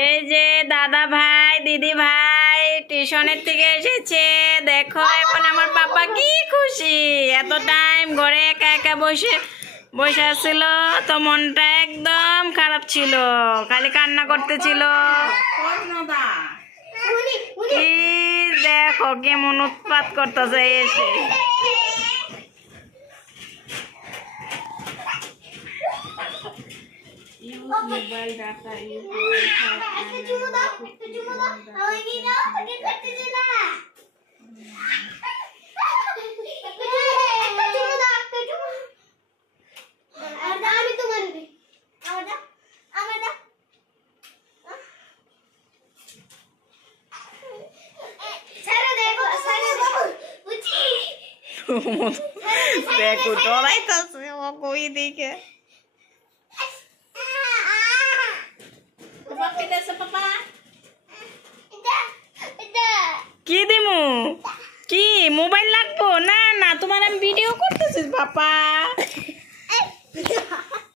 এই যে দাদা ভাই দিদি ভাই টিউশনের থেকে এসেছে। দেখো এখন আমার পাপা কি খুশি। এত টাইম ঘরে একা একা বসে বসে ছিল, তো মনটা একদম খারাপ ছিল, খালি কান্না করতেছিল। কি দেখো কেমন উৎপাত করতেছে এসে। মোবাইল ডাটা দেখো ডরাইতেছে ও কই দিকে। কি দিমু? কি মোবাইল লাগবো? না না, তোমার আমি ভিডিও করতেছি পাপা।